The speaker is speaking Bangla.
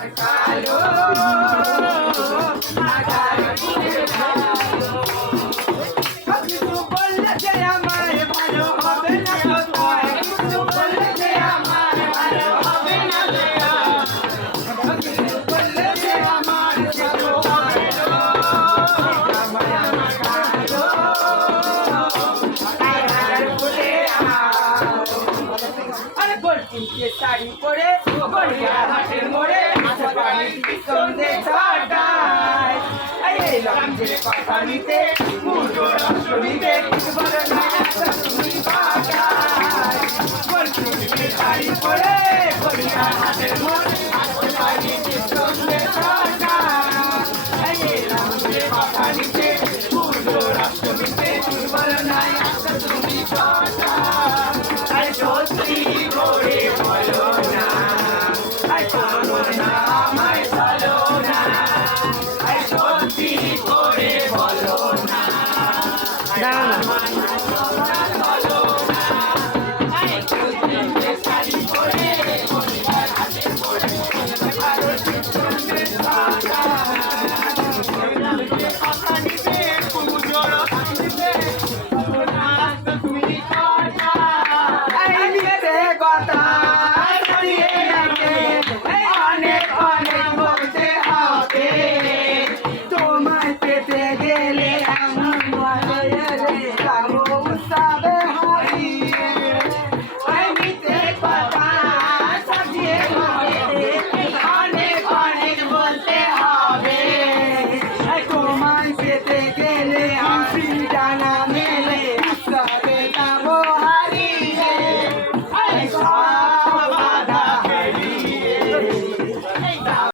Hello, I got বলছি শাড়ি পরে গড়িয়া হাটের মোড়ে আসার বাড়ি সন্ধে ছটায়। আরে এলাম যে কথা নিতে পূর্ব রাষ্ট্র নিতে বলো না এত পরে কথা নিতে পূর্ব রাষ্ট্র নিতে 加了 গেলে